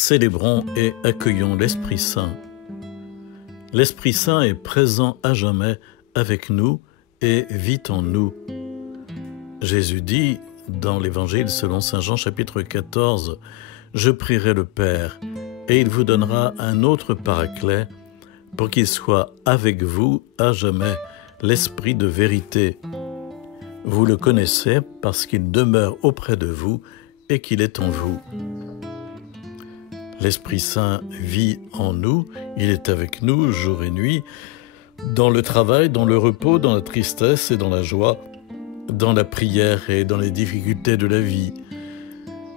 Célébrons et accueillons l'Esprit Saint. L'Esprit Saint est présent à jamais avec nous et vit en nous. Jésus dit dans l'Évangile selon saint Jean chapitre 14, « Je prierai le Père, et il vous donnera un autre Paraclet, pour qu'il soit avec vous à jamais, l'Esprit de vérité. Vous le connaissez parce qu'il demeure auprès de vous et qu'il est en vous. » L'Esprit Saint vit en nous, il est avec nous jour et nuit, dans le travail, dans le repos, dans la tristesse et dans la joie, dans la prière et dans les difficultés de la vie.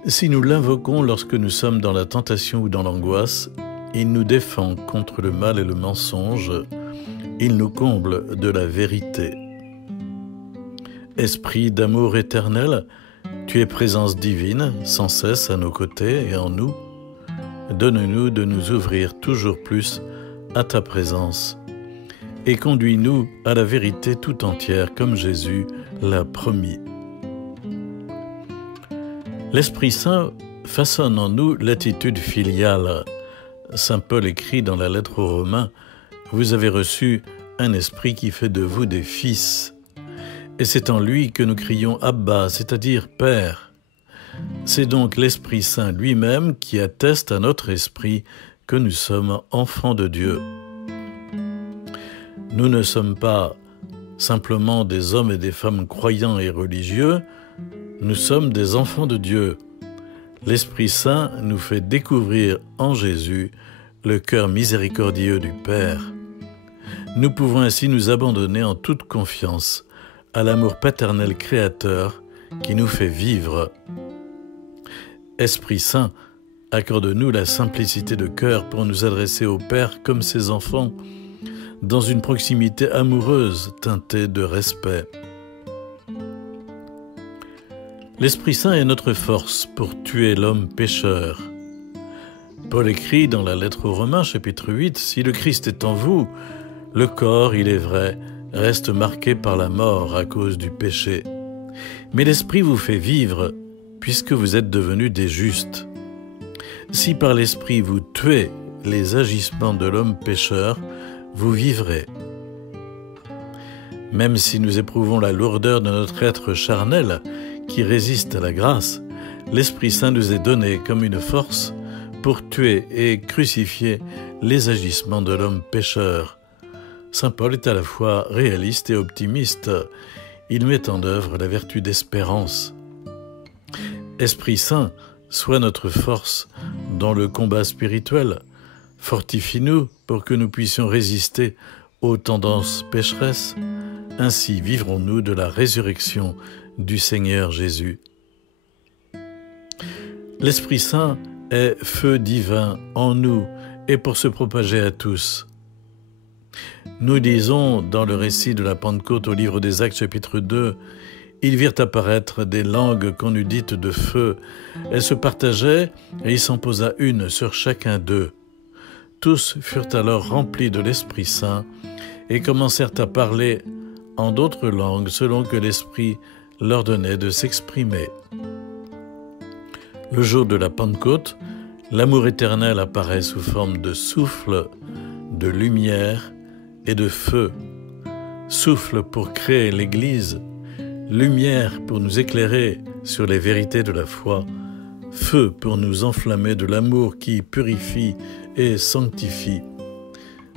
Si nous l'invoquons lorsque nous sommes dans la tentation ou dans l'angoisse, il nous défend contre le mal et le mensonge, il nous comble de la vérité. Esprit d'amour éternel, tu es présence divine, sans cesse à nos côtés et en nous. Donne-nous de nous ouvrir toujours plus à ta présence et conduis-nous à la vérité tout entière comme Jésus l'a promis. L'Esprit Saint façonne en nous l'attitude filiale. Saint Paul écrit dans la lettre aux Romains, « Vous avez reçu un esprit qui fait de vous des fils. » Et c'est en lui que nous crions « Abba », c'est-à-dire « Père ». C'est donc l'Esprit Saint lui-même qui atteste à notre esprit que nous sommes enfants de Dieu. Nous ne sommes pas simplement des hommes et des femmes croyants et religieux, nous sommes des enfants de Dieu. L'Esprit Saint nous fait découvrir en Jésus le cœur miséricordieux du Père. Nous pouvons ainsi nous abandonner en toute confiance à l'amour paternel créateur qui nous fait vivre. Esprit Saint, accorde-nous la simplicité de cœur pour nous adresser au Père comme ses enfants, dans une proximité amoureuse teintée de respect. L'Esprit Saint est notre force pour tuer l'homme pécheur. Paul écrit dans la lettre aux Romains, chapitre 8, « Si le Christ est en vous, le corps, il est vrai, reste marqué par la mort à cause du péché. Mais l'Esprit vous fait vivre, puisque vous êtes devenus des justes. Si par l'Esprit vous tuez les agissements de l'homme pécheur, vous vivrez. » Même si nous éprouvons la lourdeur de notre être charnel qui résiste à la grâce, l'Esprit Saint nous est donné comme une force pour tuer et crucifier les agissements de l'homme pécheur. Saint Paul est à la fois réaliste et optimiste. Il met en œuvre la vertu d'espérance. Esprit Saint, sois notre force dans le combat spirituel. Fortifie-nous pour que nous puissions résister aux tendances pécheresses. Ainsi vivrons-nous de la résurrection du Seigneur Jésus. L'Esprit Saint est feu divin en nous et pour se propager à tous. Nous disons dans le récit de la Pentecôte au livre des Actes chapitre 2, « Ils virent apparaître des langues qu'on eût dites de feu. Elles se partageaient et il s'en posa une sur chacun d'eux. Tous furent alors remplis de l'Esprit Saint et commencèrent à parler en d'autres langues selon que l'Esprit leur donnait de s'exprimer. » Le jour de la Pentecôte, l'amour éternel apparaît sous forme de souffle, de lumière et de feu. Souffle pour créer l'Église, lumière pour nous éclairer sur les vérités de la foi, feu pour nous enflammer de l'amour qui purifie et sanctifie.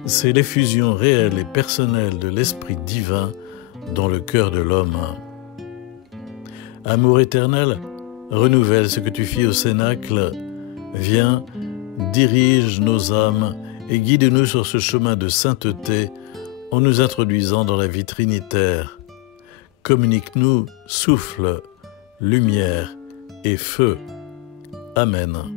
C'est l'effusion réelle et personnelle de l'Esprit divin dans le cœur de l'homme. Amour éternel, renouvelle ce que tu fis au Cénacle. Viens, dirige nos âmes et guide-nous sur ce chemin de sainteté en nous introduisant dans la vie trinitaire. Communique-nous souffle, lumière et feu. Amen.